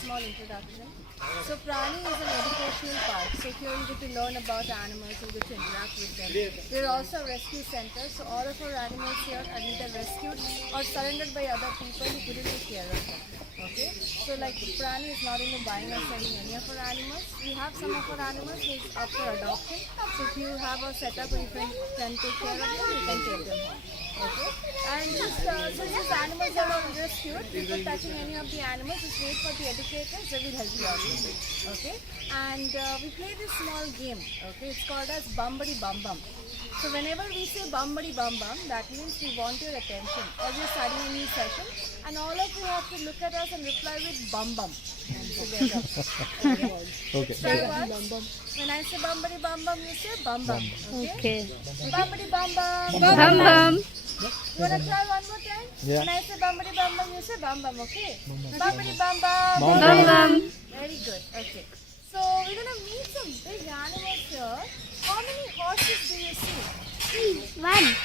Small introduction. So Prani is an educational park. So here you get to learn about animals and get to interact with them. We are also a rescue center. So all of our animals here are either rescued or surrendered by other people who couldn't take care of them. Okay. So like Prani is not only buying or selling any of our animals. We have some of our animals who is up for adoption. So if you have a setup where you can take care of them, you can take them home. Okay, and since these animals are all rescued, before touching any of the animals, just wait for the educators, they will help you out with it. Okay, and we play this small game. Okay, it's called as Bumbody Bum Bum. So whenever we say Bumbody Bum Bum, that means we want your attention. Or we're starting a new session, and all of you have to look at us and reply with Bum Bum together. Okay. Try once. When I say Bumbody Bum Bum, you say Bum Bum. Okay. Bumbody Bum Bum. Bum bum. You wanna try one more time? Yeah. When I say Bumbody Bum Bum, you say Bum Bum, okay? Bumbody Bum Bum. Bum bum. Very good, okay. So we're gonna meet some big animals here. How many horses do you see? One.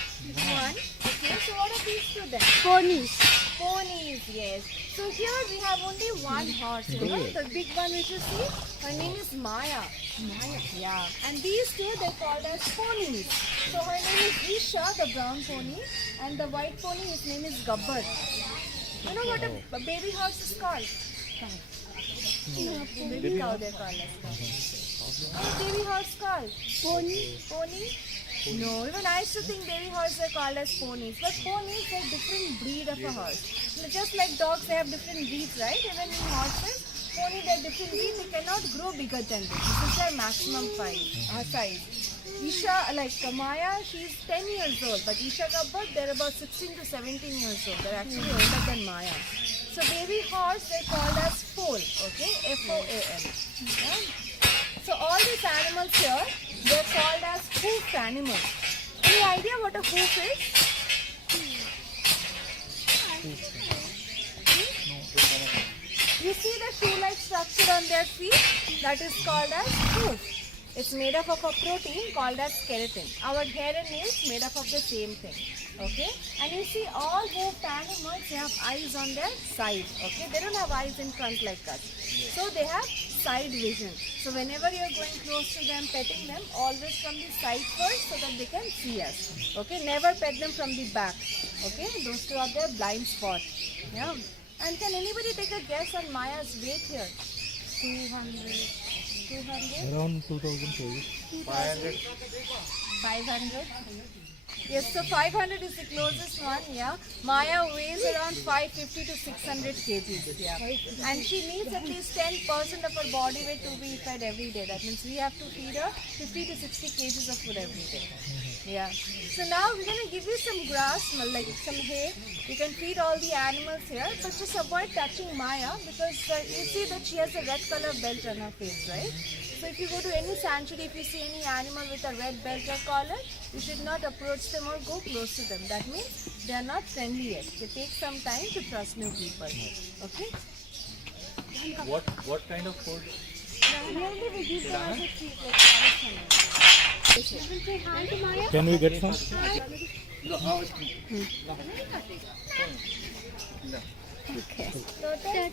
One. Okay, so what are these two then? Ponies. Ponies, yes. So here we have only one horse, you know, the big one which you see, her name is Maya. Maya, yeah. And these two, they're called as ponies. So her name is Isha, the brown pony, and the white pony, his name is Gabbar. You know what a baby horse is called? Baby cow, they're called as cow. What baby horse called? Pony. Pony? No, even I used to think baby horses are called as ponies. But ponies are different breed of a horse. Just like dogs, they have different breeds, right? Even in horses, pony, they're different breeds. They cannot grow bigger than this. This is their maximum size. Isha, like Maya, she's 10 years old. But Isha Gabbar, they're about 16 to 17 years old. They're actually older than Maya. So baby horse, they're called as foal. Okay? F-O-A-L. Yeah? So all these animals here, they're called as hoofed animals. Any idea what a hoof is? You see the shoe-like structure on their feet? That is called as hoof. It's made up of a protein called as keratin. Our hair and nails made up of the same thing. Okay? And you see all hoofed animals, they have eyes on their side. Okay? They don't have eyes in front like us. So they have side vision. So whenever you're going close to them, petting them, always from the side first so that they can see us. Okay? Never pet them from the back. Okay? Those two are their blind spot. Yeah. And can anybody take a guess on Maya's weight here? 200. Around 2,000 kg. 500. 500? Yes, so 500 is the closest one, yeah. Maya weighs around 550 to 600 kgs, yeah. And she needs at least 10% of her body weight to be fed every day. That means we have to feed her 50 to 60 kgs of food every day. Yeah. So now we're going to give you some grass, like some hay. You can feed all the animals here, but just avoid touching Maya because you see that she has a red color belt on her face, right? So if you go to any sanctuary, if you see any animal with a red belt or collar, you should not approach them or go close to them. That means they are not friendly yet. They take some time to trust new people. Okay? What kind of food? Usually we give them as a treat, like carrots. Can we get some? Okay.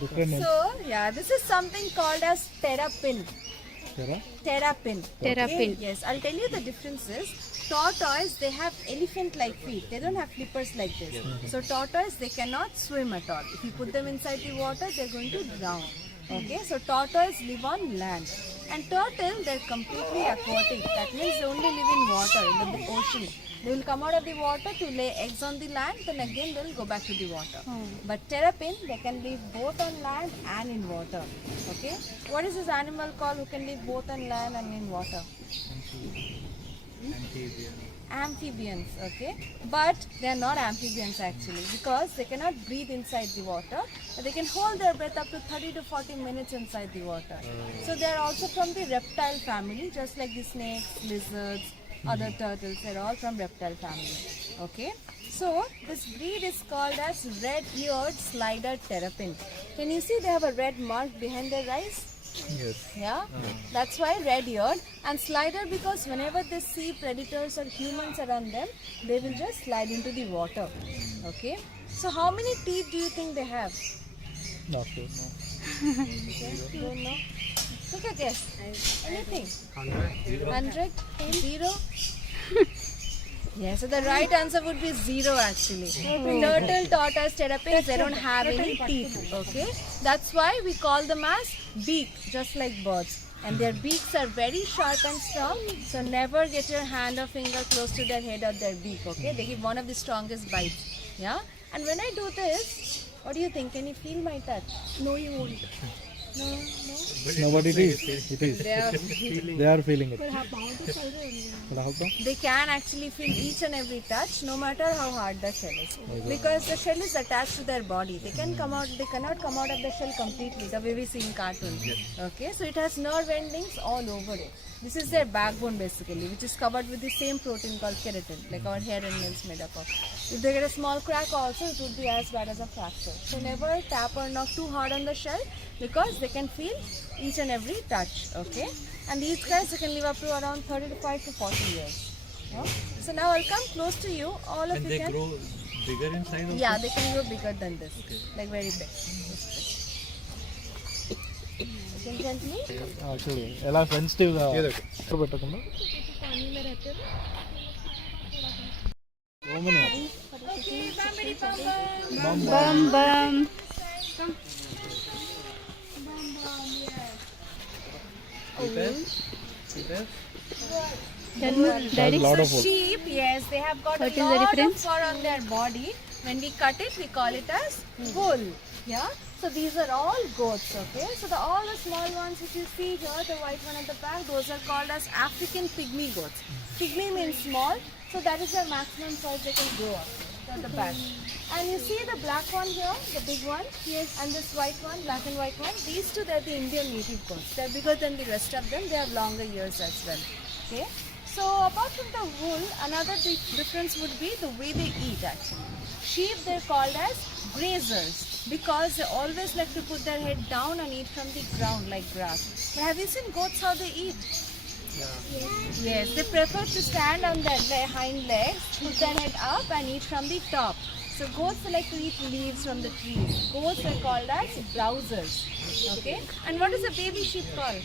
Different name. So, yeah, this is something called as terrapin. Terrapin. Terrapin. Yes, I'll tell you the differences. Tortoise, they have elephant-like feet. They don't have flippers like this. So tortoise, they cannot swim at all. If you put them inside the water, they're going to drown. Okay, so tortoise live on land. And turtle, they're completely aquatic. That means they only live in water, in the ocean. They will come out of the water to lay eggs on the land, then again they will go back to the water. But terrapin, they can live both on land and in water. Okay? What is this animal called who can live both on land and in water? Amphibians, okay? But they are not amphibians actually, because they cannot breathe inside the water, but they can hold their breath up to 30 to 40 minutes inside the water. So they are also from the reptile family, just like the snakes, lizards, other turtles, they are all from reptile family. Okay? So this breed is called as red-eared slider terrapin. Can you see they have a red mark behind their eyes? Yes. Yeah, that's why red-eared. And slider because whenever they see predators or humans around them, they will just slide into the water. Okay. So how many teeth do you think they have? Not sure. Okay. Don't know. Take a guess. Anything? 100? 0? Yeah, so the right answer would be 0 actually. Turtle, tortoise, terrapins, they don't have any teeth. Okay, that's why we call them as beak, just like birds. And their beaks are very sharp and strong. So never get your hand or finger close to their head or their beak. Okay, they give one of the strongest bites. Yeah, and when I do this, what do you think? Can you feel my touch? No, you won't. No, no. No, but it is. It is. They are feeling it. But how come? They can actually feel each and every touch, no matter how hard the shell is, because the shell is attached to their body. They can come out. They cannot come out of the shell completely, the way we see in cartoons. Okay, so it has nerve endings all over it. This is their backbone basically, which is covered with the same protein called keratin, like our hair and nails made up of. If they get a small crack also, it would be as bad as a fracture. So never tap or knock too hard on the shell, because they can feel each and every touch. Okay, and these guys, they can live up to around 35 to 40 years. Yeah? So now I'll come close to you. All of you can. Grow bigger inside? Yeah, they can grow bigger than this, like very big. You can gently. Actually, ఎలా sensitive గా పెట్టకుండా Bum bum. Tell me, Daddy. lot of So sheep, yes, they have got What a is the lot of difference? fur on their body. When we cut it, we call it as wool. Yeah. So these are all goats. Okay. So all the small ones which you see here, the white one at the back, those are called as African pygmy goats. Pygmy means small. So that is their maximum size they can grow up to at the back. And you see the black one here, the big one, yes, and this white one, black and white one. These two, they're the Indian native goats. They're bigger than the rest of them. They have longer ears as well. Okay. So apart from the wool, another big difference would be the way they eat actually. Sheep, they're called as grazers because they always like to put their head down and eat from the ground like grass. But have you seen goats how they eat? Yes, they prefer to stand on their hind legs, put their head up and eat from the top. So goats like to eat leaves from the trees. Goats are called as browsers. Okay. And what is a baby sheep called?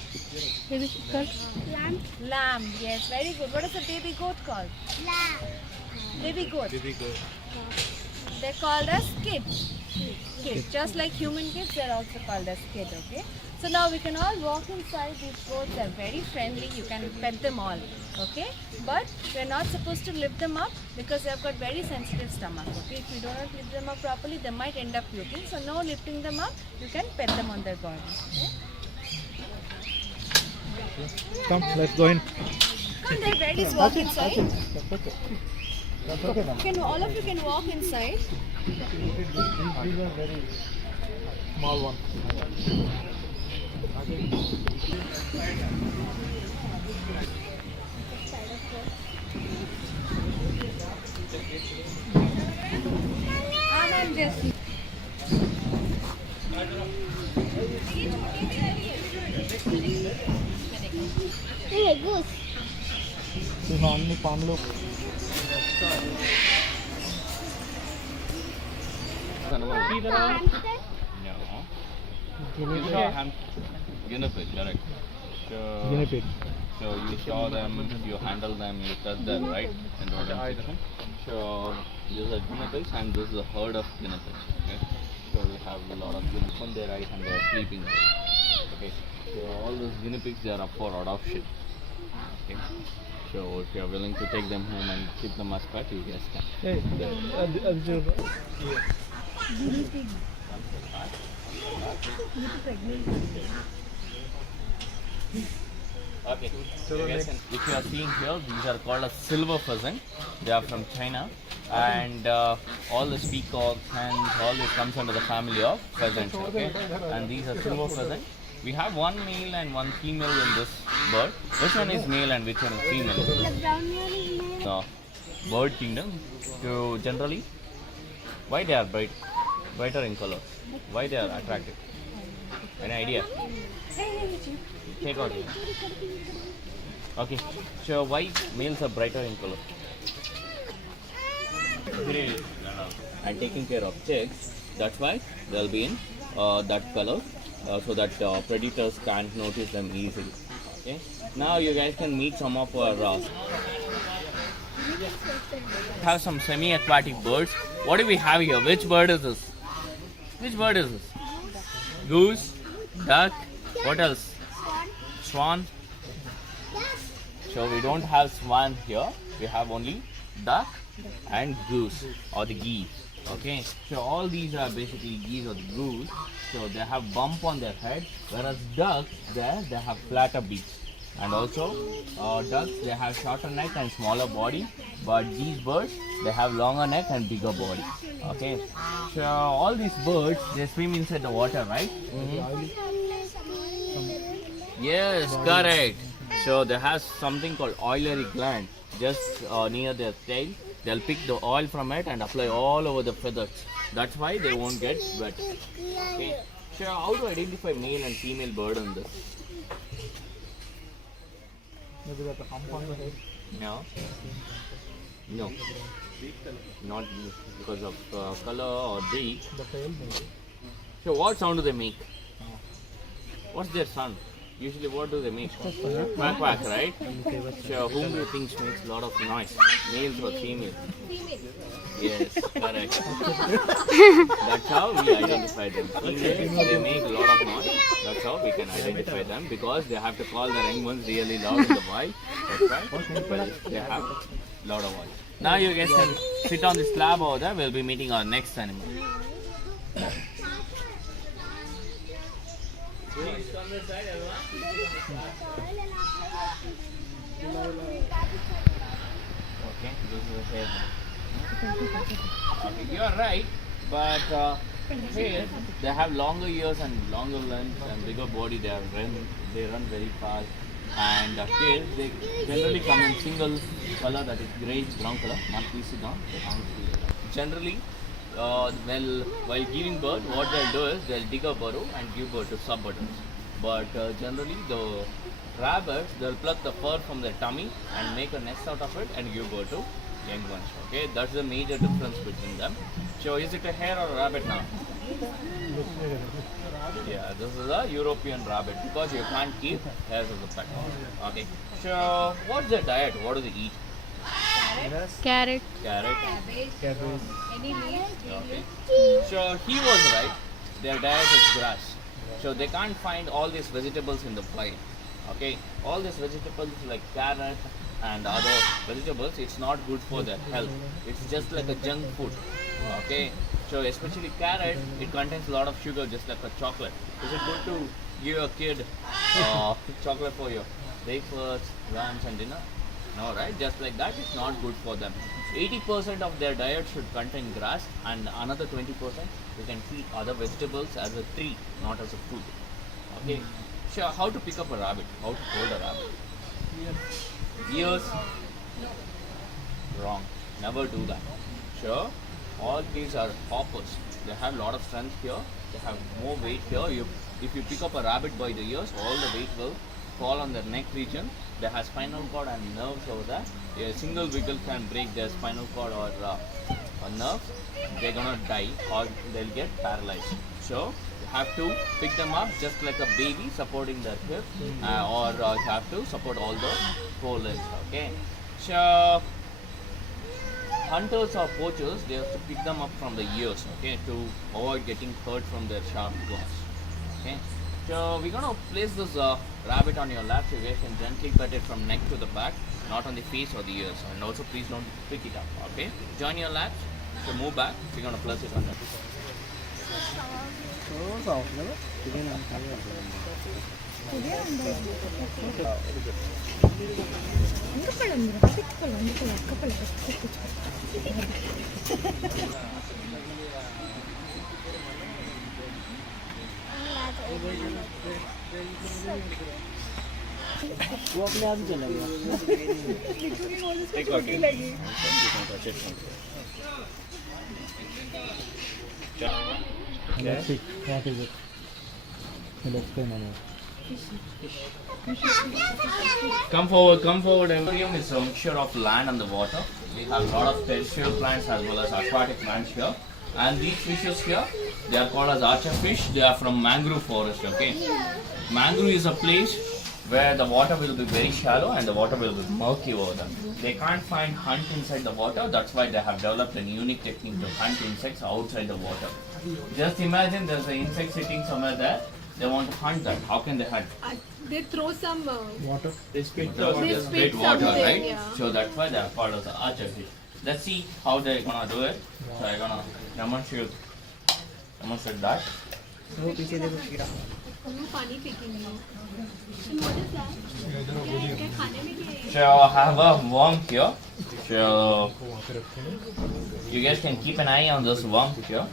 Baby called lamb. Lamb. Yes, very good. What is a baby goat called? Lamb. Baby goat. Baby goat. They're called as kid. Kid. Just like human kids, they're also called as kid. Okay. So now we can all walk inside. These goats are very friendly. You can pet them all. Okay. But we're not supposed to lift them up because they have got very sensitive stomach. Okay. If we do not lift them up properly, they might end up puking. So no lifting them up. You can pet them on their body. Okay. Come, let's go in. Come, they're ready to walk inside. That's okay. That's okay, ma'am. All of you can walk inside. These are very small ones. I'm just. Hey, goose. అన్ని పాములు Guinea pig, correct. guinea pig. So you saw them, you handle them, you touch them, right? In rodent section. So these are guinea pigs and this is a herd of guinea pigs. Okay. So we have a lot of guinea pigs on their eyes and they are sleeping. Okay. So all those guinea pigs, they are up for adoption. Okay. So if you are willing to take them home and keep them as pet, you guys can. Hey, Arjun. Okay. So you guys can, if you are seeing here, these are called as silver pheasant. They are from China, and all the peacocks and all this comes under the family of pheasants. Okay. And these are silver pheasant. We have one male and one female in this bird. Which one is male and which one is female? The brown one is male. Bird kingdom. So generally, why they are brighter in color? Why they are attractive? Any idea? Take out here. Okay. So why males are brighter in color? And taking care of chicks. That's why they'll be in that color, so that predators can't notice them easily. Okay. Now you guys can meet some of our have some semi-aquatic birds. What do we have here? Which bird is this? Which bird is this? Goose, duck. What else? Swan. So we don't have swan here. We have only duck and goose or the geese. Okay. So all these are basically geese or the goose. So they have bump on their head, whereas ducks they have flatter beaks. And also ducks they have shorter neck and smaller body, but these birds they have longer neck and bigger body. Okay. So all these birds they swim inside the water, right? Yes, correct. So they have something called oilary gland just near their tail. They'll pick the oil from it and apply all over the feathers. That's why they won't get wet. Okay. So how to identify male and female bird in this? Maybe that hump on the head. No. No. Not because of color or beak. The tail maybe. So what sound do they make? What's their sound? Usually what do they make? Quack quack, right? So whom do you think makes a lot of noise? Males or females? Yes, correct. That's how we identify them. Females, they make a lot of noise. That's how we can identify them, because they have to call their young ones really loud in the voice. That's right. But they have a lot of voice. Now you guys can sit on the slab over there. We'll be meeting our next animal. Please come this side, okay, this is the head. Okay, you are right, but here they have longer ears and longer length and bigger body. They run very fast, and here they generally come in single color, that is greyish brown color. Now please sit down. Generally, while giving birth, what they'll do is they'll dig a burrow and give birth to sub-burrows. But generally, the rabbits, they'll pluck the fur from their tummy and make a nest out of it and give birth to young ones. Okay, that's the major difference between them. So, is it a hare or a rabbit now? Yeah, this is a European rabbit, because you can't keep hares as a pet. Okay, so what's their diet? What do they eat? Carrot. Carrot. Cabbage. Any leaves? Okay. So he was right. Their diet is grass. So they can't find all these vegetables in the wild. Okay. All these vegetables like carrot and other vegetables, it's not good for their health. It's just like a junk food. Okay. So especially carrot, it contains a lot of sugar, just like a chocolate. Is it good to give a kid chocolate for your breakfast, lunch and dinner? No, right? Just like that, it's not good for them. 80% of their diet should contain grass, and another 20% we can feed other vegetables as a treat, not as a food. Okay. So how to pick up a rabbit? How to hold a rabbit? Ears? Wrong. Never do that. Sure. All these are hoppers. They have a lot of strength here. They have more weight here. If you pick up a rabbit by the ears, all the weight will fall on their neck region. They have spinal cord and nerves over there. A single wiggle can break their spinal cord or nerves. They're gonna die or they'll get paralyzed. So you have to pick them up just like a baby supporting their hip, or you have to support all the four limbs. Okay. So hunters or poachers, they have to pick them up from the ears. Okay, to avoid getting hurt from their sharp claws. Okay. So we're gonna place this rabbit on your lap. So you guys can gently cut it from neck to the back, not on the face or the ears. And also please don't pick it up. Okay? Join your laps. So move back. We're gonna place it on that. वो अपने आप ही चला गया। Let's see. What is it? We'll explain on it. Come forward, come forward. Aquarium is a mixture of land and the water. We have a lot of terrestrial plants as well as aquatic plants here. And these fishes here, they are called as archer fish. They are from mangrove forest. Okay, mangrove is a place where the water will be very shallow and the water will be murky over there. They can't find hunt inside the water. That's why they have developed a unique technique to hunt insects outside the water. Just imagine there's an insect sitting somewhere there. They want to hunt that. How can they hunt? They throw some. Water. They spit They spit water, something, right? yeah. So that's why they are called as the archer fish. Let's see how they're gonna do it. So I'm gonna demonstrate that. वो पीछे देखो कीड़ा। पानी फेंकेंगे। What is that? क्या खाने में क्या है? So I have a worm here. So you guys can keep an eye on this worm here.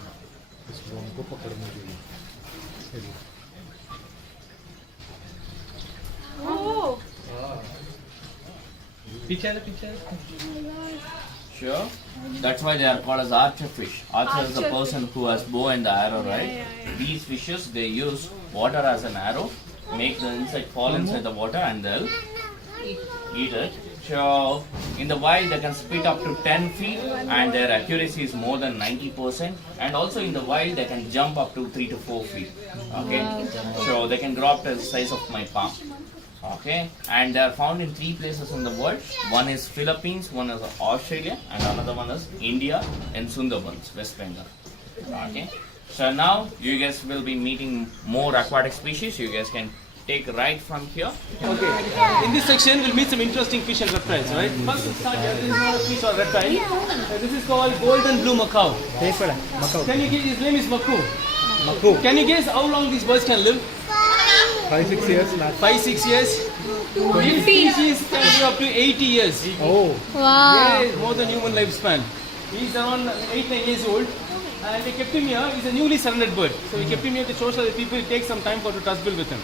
Oh. पीछे Sure. That's why they are called as archer fish. Archer is the Archer person who has bow and the arrow, right? yeah. These fishes, they use water as an arrow, make the insect fall inside the water and they'll eat it. So in the wild they can spit up to 10 feet and their accuracy is more than 90%. And also in the wild they can jump up to 3 to 4 feet. Okay. So they can grow up to the size of my palm. Okay, and they are found in 3 places in the world. One is Philippines, one is Australia, and another one is India and Sundarbans, West Bengal. Okay, so now you guys will be meeting more aquatic species. You guys can take right from here. Okay. In this section, we'll meet some interesting fish and reptiles, right? First, we'll start here. This is not a fish or reptile. This is called golden blue macaw. Take for Macau. Can you guess? His name is Maku. Macau. Can you guess how long these birds can live? 5-6 years. 5-6 years. This species can live up to 80 years. Oh. Wow. Yeah, more than human lifespan. He's around 8-9 years old. And we kept him here. He's a newly surrendered bird. So we kept him here to show that people take some time for to touch bill with him.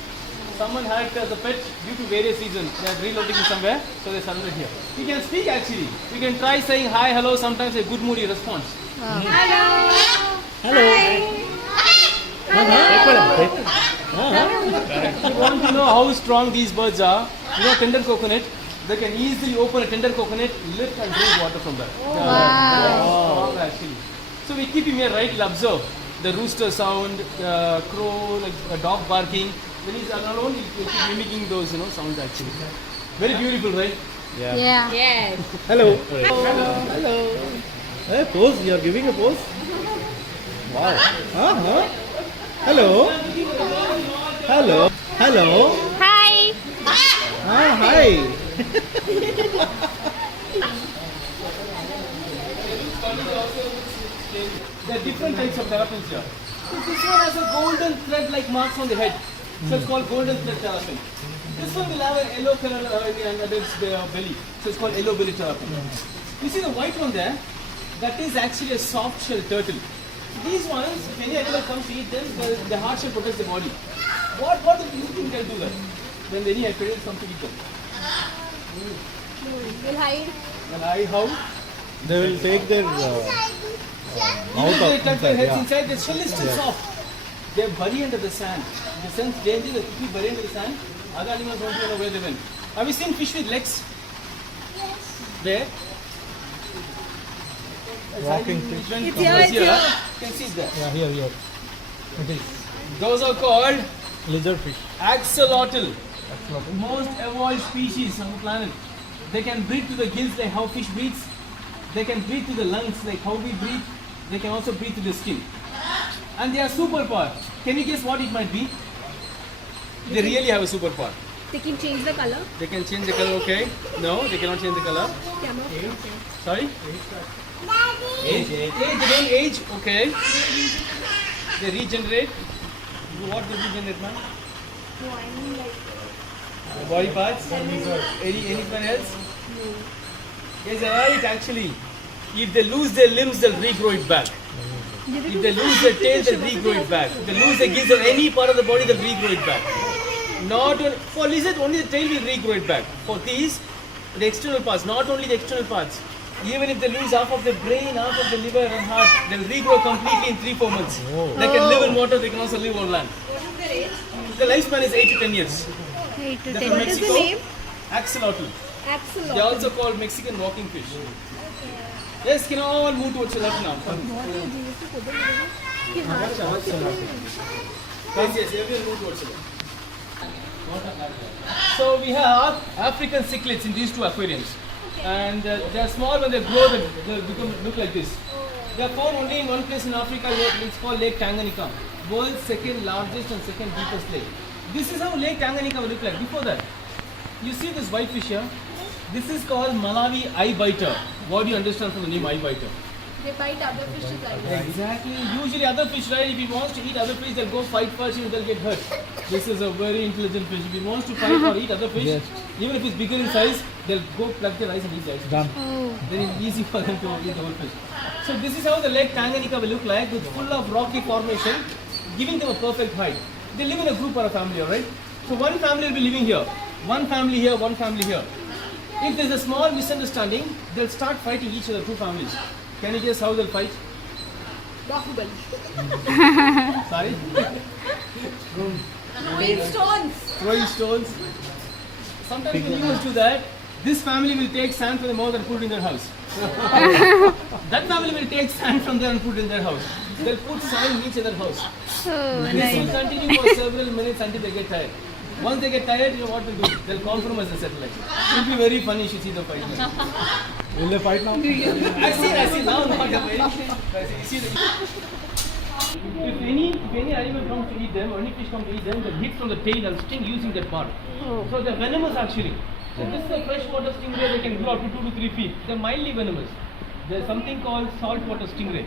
Someone had it as a pet due to various reasons. They are reloading him somewhere, so they surrendered here. He can speak actually. You can try saying hi, hello. Sometimes a good mood he responds. If you want to know how strong these birds are, you know tender coconut. They can easily open a tender coconut, lift and drink water from that. Strong actually. So we keep him here, right? He'll observe the rooster sound, crow, like a dog barking. When he's alone, he'll keep mimicking those, sounds actually. Very beautiful, right? Yeah. Yes. Hello. Hello. Hey, pose. You are giving a pose. Wow. Huh? Hello. Hello. Hello. Hi. Hi. There are different types of terrapins here. So this one has a golden thread-like marks on the head. So it's called golden thread terrapin. This one will have a yellow color under its belly. So it's called yellow belly terrapin. You see the white one there? That is actually a soft shell turtle. These ones, if any animal comes to eat them, the hard shell protects the body. What do you think they'll do that? Then any predators come to eat them. We'll hide. And how? They will take their mouth Even they out tuck their inside. heads Yeah. inside, the shell is still soft. They bury under the sand. If they sense danger, they quickly bury under the sand. Other animals don't even know where they went. Have you seen fish with legs? Yes. There. Walking Which fish. one It's comes here, it's here? here. You can see it there. Yeah, here. It is Those are called lizard fish. axolotl. Most evolved species on the planet. They can breathe through the gills like how fish breathes. They can breathe through the lungs like how we breathe. They can also breathe through the skin. And they are super powered. Can you guess what it might be? They really have a superpower. They can change the color. They can change the color, okay? No, they cannot change the color. Sorry? Age. They don't age, okay. They regenerate. What they regenerate, man? The body parts? Anyone else? Yes, right, actually. If they lose their limbs, they'll regrow it back. If they lose their tail, they'll regrow it back. If they lose their gills or any part of the body, they'll regrow it back. Not only, for lizard, only the tail will regrow it back. For these, the external parts, not only the external parts. Even if they lose half of the brain, half of the liver and heart, they'll regrow completely in 3-4 months. They can live in water, they can also live on land. The lifespan is 8 to 10 years. 8 to They're 10. from What is the Mexico. name? Axolotl. Axolotl. They are also called Mexican walking fish. Yes, can all move towards your left now? Yes, everyone move towards your left. So we have African cichlids in these two aquariums. And they are small. When they grow, they look like this. They are found only in one place in Africa. It's called Lake Tanganyika, world's second largest and second deepest lake. This is how Lake Tanganyika will look like. Before that, you see this white fish here. This is called Malawi eye biter. What do you understand from the name eye biter? They bite other fishes like Exactly. Usually other fish, right? If he wants to eat other fish, they'll go fight first and they'll get hurt. This is a very intelligent fish. If he wants to fight or eat other fish, even if it's bigger in size, they'll go plug their eyes and eat the eyes. Done. Then it's easy for them to eat the whole fish. So this is how the Lake Tanganyika will look like, with full of rocky formation, giving them a perfect height. They live in a group or a family, alright? So one family will be living here, one family here, one family here. If there's a small misunderstanding, they'll start fighting each other, two families. Can you guess how they'll fight? Sorry? Throwing stones. Sometimes when humans do that, this family will take sand from the mouth and put it in their house. That family will take sand from there and put it in their house. They'll put sand in each other's house. This will continue for several minutes until they get tired. Once they get tired, you know what to do? They'll compromise and settle like it. It will be very funny if you see the fight. Will they fight now? I see now, not very. You see if any animal comes to eat them, or any fish comes to eat them, they'll hit from the tail and sting using that part. So they're venomous actually. So this is a freshwater stingray. They can grow up to 2 to 3 feet. They're mildly venomous. There's something called saltwater stingray.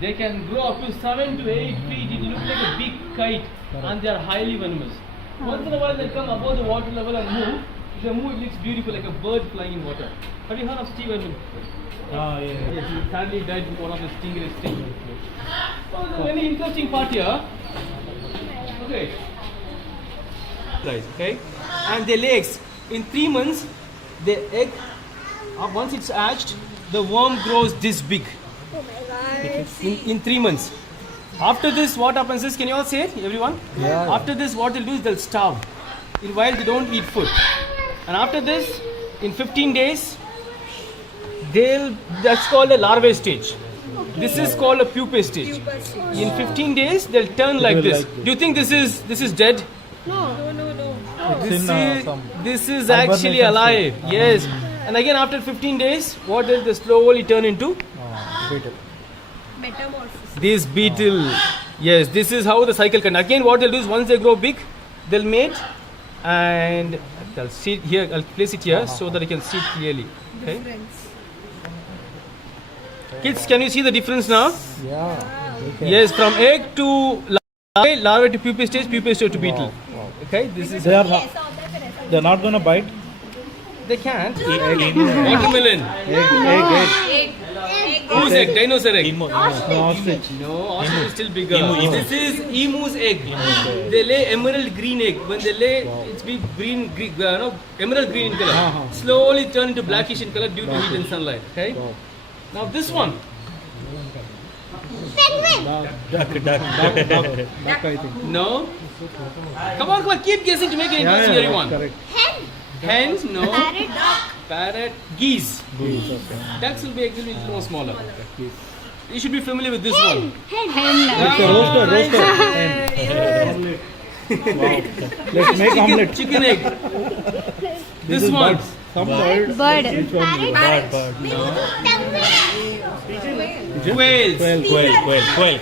They can grow up to 7 to 8 feet. It looks like a big kite, and they are highly venomous. Once in a while they come above the water level and move. If they move, it looks beautiful, like a bird flying in water. Have you heard of Steve Irwin? Yeah. Yes, he sadly died with one of the stingray stings. So there's a very interesting part here. Okay. Okay. And their legs. In 3 months, the egg, once it's hatched, the worm grows this big. In 3 months. After this, what happens is, can you all say it, everyone? Yeah. After this, what they'll do is they'll starve. While they don't eat food. And after this, in 15 days, that's called a larvae stage. This is called a pupae stage. In 15 days, they'll turn like this. Do you think this is dead? This is actually alive. Yes. And again, after 15 days, what does they slowly turn into? Beetle. Metamorphosis. This beetle. Yes, this is how the cycle can. Again, what they'll do is once they grow big, they'll mate, and I'll sit here. I'll place it here so that you can see it clearly. Okay. Kids, can you see the difference now? Yeah. Okay. Yes, from egg to larvae to pupae stage to beetle. Wow. Okay, this is. They're not gonna bite. They can't. Egg. Watermelon. Egg. Whose egg? Dinosaur egg. No, ostrich. No, ostrich is still bigger. This is emu's egg. They lay emerald green egg. When they lay, it's big green, emerald green in color. Slowly turn into blackish in color due to heat and sunlight. Okay. Now this one. Duck, I think. No. Come on, keep guessing to make it interesting, everyone. Correct. Hen, no. Parrot, geese. Okay. Ducks will be a little more smaller. You should be familiar with this one. It's a roaster. Hen. Wow. Let's make omelette. Chicken egg. This one. Birds. Some bird. Bird. Which one is it? Bird. Quails.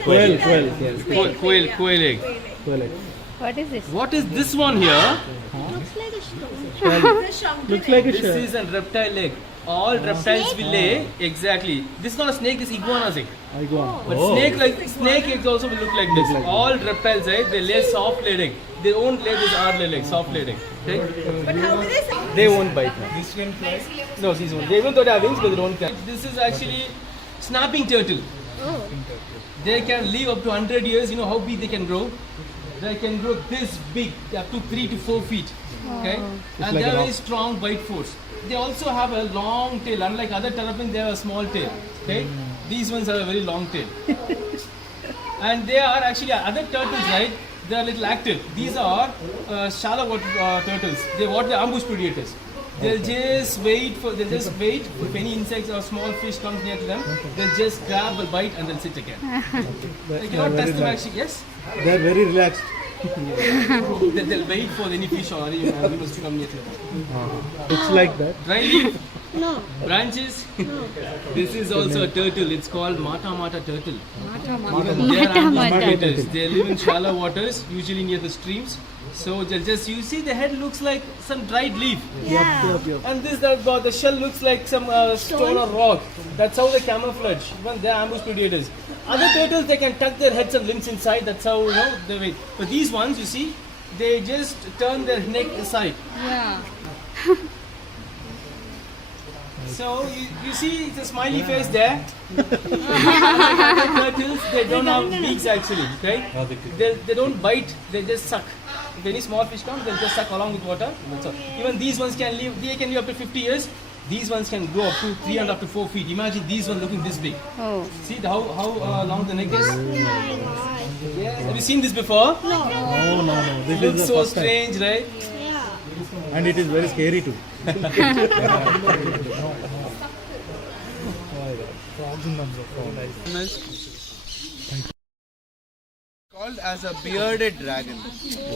Quail. Yes. Quail egg. Quail egg. What is this? What is this one here? Looks like a stone. Looks like a This shell. is a reptile egg. All reptiles will lay exactly. This is not a snake. This is iguana's egg. I go on. But snake eggs also will look like this. All reptiles, right? They lay soft laid egg. They won't lay this hard laid egg, soft laid egg. Okay? But how do they They won't bite. This will fly. No, these won't. They even though they have wings, but they don't fly. This is actually snapping turtle. They can live up to 100 years. You know how big they can grow? They can grow this big, up to 3 to 4 feet. Okay? And like they a have very rock. strong bite force. They also have a long tail. Unlike other terrapins, they have a small tail. Okay? These ones have a very long tail. And they are actually other turtles, right? They are a little active. These are shallow water turtles. They what the ambush predators. They'll just wait if any insects or small fish comes near to them. They'll just grab a bite and they'll sit again. They cannot touch them actually. Yes. They are very relaxed. They'll wait for any fish or any animals to come near to them. It's like that. Dry leaf, No. branches. This is also a turtle. It's called mata turtle. Mata They are ambush mata. predators. They live in shallow waters, usually near the streams. So they'll just you see the head looks like some dried leaf. Yeah. And the shell looks like some stone or rock. That's how they camouflage. Even they are ambush predators. Other turtles they can tuck their heads and limbs inside. That's how they wait. But these ones, you see, they just turn their neck aside. Yeah. So you see, it's a smiley face there. Other turtles they don't have beaks actually. Okay? They don't bite. They just suck. If any small fish comes, they'll just suck along with water. That's all. Even these ones can live. They can live up to 50 years. These ones can grow up to 3 and up to 4 feet. Imagine these ones looking this big. Oh. See how long the neck is? Yeah. Have you seen this before? No. This is Looks the so first time. strange, right? And it is very scary too. Called as a bearded dragon.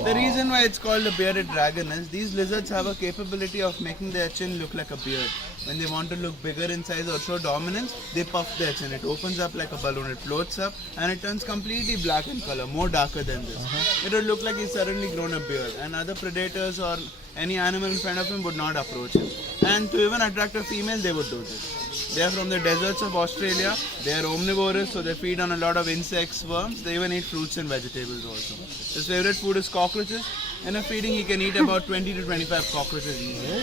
The reason why it's called a bearded dragon is these lizards have a capability of making their chin look like a beard. When they want to look bigger in size or show dominance, they puff their chin. It opens up like a balloon, it floats up and it turns completely black in color, more darker than this. It would look like he's suddenly grown a beard and other predators or any animal in front of him would not approach him. And to even attract a female, they would do this. They are from the deserts of Australia. They are omnivorous, so they feed on a lot of insects, worms. They even eat fruits and vegetables also. His favorite food is cockroaches. In a feeding, he can eat about 20 to 25 cockroaches easily.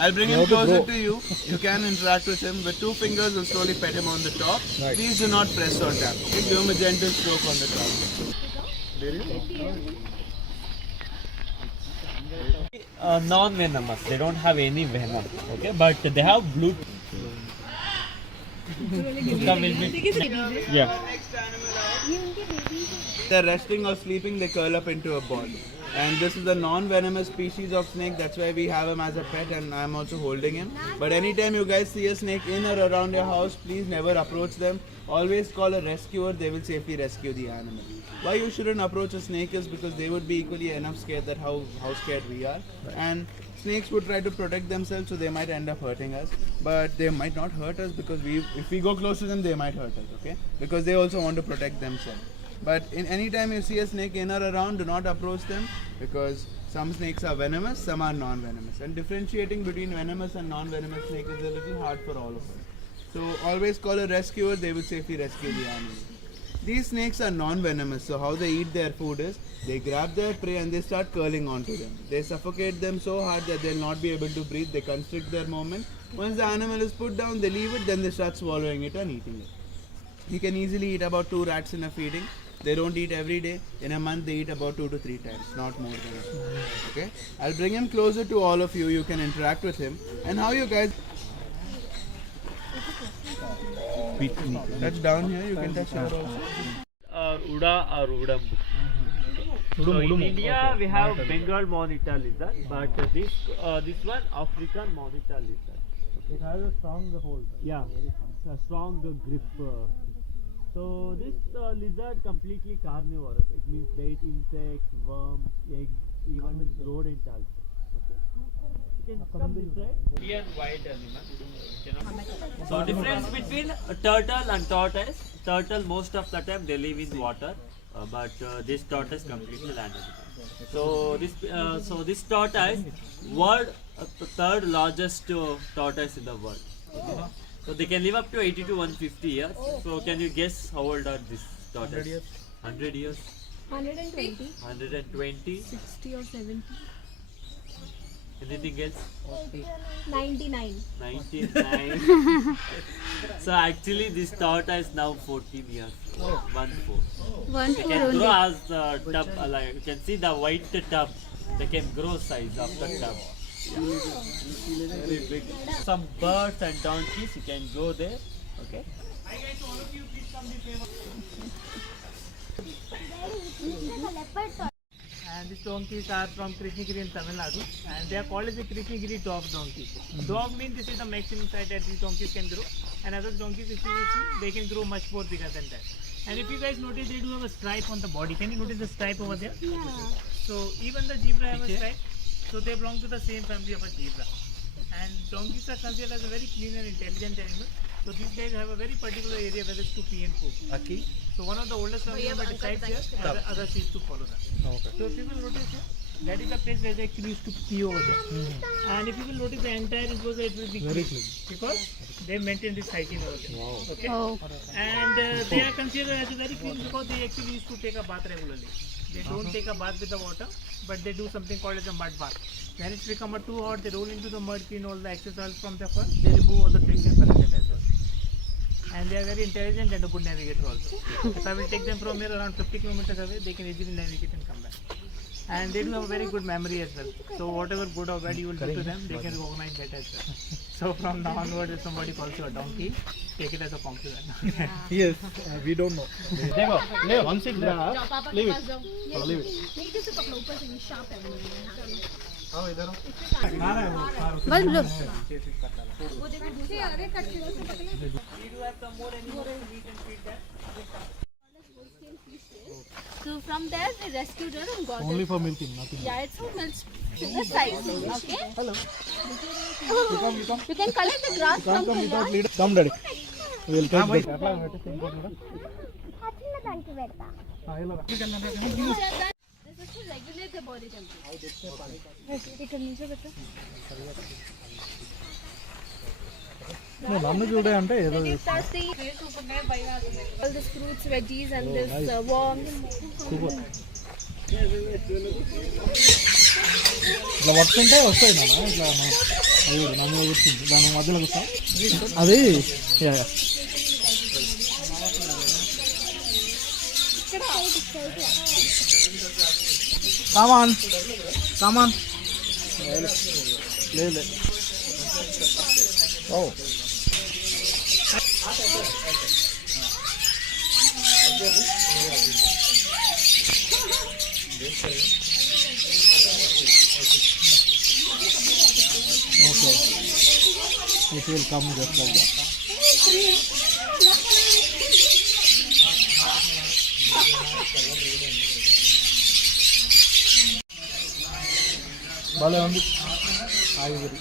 I'll bring him closer to you. You can interact with him. With 2 fingers, you'll slowly pet him on the top. Please do not press or tap. Okay? Give him a gentle stroke on the top. Non-venomous. They don't have any venom. Okay, but they have blue. Yeah. They're resting or sleeping, they curl up into a ball. And this is a non-venomous species of snake, that's why we have him as a pet and I'm also holding him. But anytime you guys see a snake in or around your house, please never approach them. Always call a rescuer, they will safely rescue the animal. Why you shouldn't approach a snake is because they would be equally enough scared that how scared we are. And snakes would try to protect themselves, so they might end up hurting us. But they might not hurt us because if we go close to them, they might hurt us, okay? Because they also want to protect themselves. But in any time you see a snake in or around, do not approach them because some snakes are venomous, some are non-venomous. And differentiating between venomous and non-venomous snake is a little hard for all of us. So always call a rescuer, they will safely rescue the animal. These snakes are non-venomous, so how they eat their food is, they grab their prey and they start curling onto them. They suffocate them so hard that they'll not be able to breathe, they constrict their movement. Once the animal is put down, they leave it, then they start swallowing it and eating it. You can easily eat about 2 rats in a feeding. They don't eat every day. In a month, they eat about 2 to 3 times, not more than that. Okay? I'll bring him closer to all of you. You can interact with him. And how you guys... Touch down here. You can touch here also. Uda or Udambu. So in India we have Bengal monitor lizard, but this one African monitor lizard. It has a strong hold. Yeah, a strong grip. So this lizard completely carnivorous. It means they eat insects, worms, eggs, even rodent also. Okay. You can come this side. Indian wild animal. So difference between a turtle and tortoise. Turtle most of the time they live in water, but this tortoise completely land animal. So this tortoise, the third largest tortoise in the world. Okay? So they can live up to 80 to 150 years. So can you guess how old are these tortoises? 100 years. 120, 120. 60 or 70, Anything else? 99. 99. So actually this tortoise now 14 years. 1 4. 1 They 4 can only. grow as the tub. Like you can see the white tub. They can grow size of the tub. Yeah. Very big. Some birds and donkeys. You can go there. Okay. And these donkeys are from Krishnagiri in Tamil Nadu, and they are called as the Krishnagiri dog donkey. Dog means this is the maximum size that these donkeys can grow, and other donkeys, if you will see, they can grow much more bigger than that. And if you guys notice, they do have a stripe on the body. Can you notice the stripe over there? Yeah. So even the zebra have a stripe, so they belong to the same family of a zebra. And donkeys are considered as a very clean and intelligent animal. So these guys have a very particular area where they to pee and poop. Aki? So one of the oldest family members decides here, and the others is to follow that. Okay. So if you will notice here, that is the place where they actually used to pee over there. And if you will notice, the entire enclosure, it will be Very clean, because they maintain this hygiene over there. Wow. Okay. Oh. And they are considered as very clean because they actually used to take a bath regularly. They don't take a bath with the water, but they do something called as a mud bath. When it's become too hot, they roll into the mud, clean all the excess oil from their fur. They remove all the tricks and paralysis as well. And they are very intelligent and a good navigator also. If I will take them from here around 50 kilometers away, they can easily navigate and come back. And they do have a very good memory as well. So whatever good or bad you will do to them, they can recognize that as well. So from now onward, if somebody calls you a donkey, take it as a compliment. Yes, we don't know. Once it Leave it. Leave it. बस लो. So from there they rescued her and got Only her. for milking, nothing. Yeah, it's for milk this size. Okay. Hello. You can collect the grass from Come the without leader. Come, daddy. We'll take the. This is to regulate the body temperature. నన్ను చూడే అంటే ఏదో You start seeing all these fruits, veggies, and this worms. Super ఇట్లా పట్టుకుంటే వస్తాయి నాన్న ఇట్లా అది నమ్మ కూర్చుంది దాని మధ్యలో కూర్చో అది కామాన్ కామాన్ లేదు ఓ Okay. It will come just like that. భలే ఉంది ఆగిరి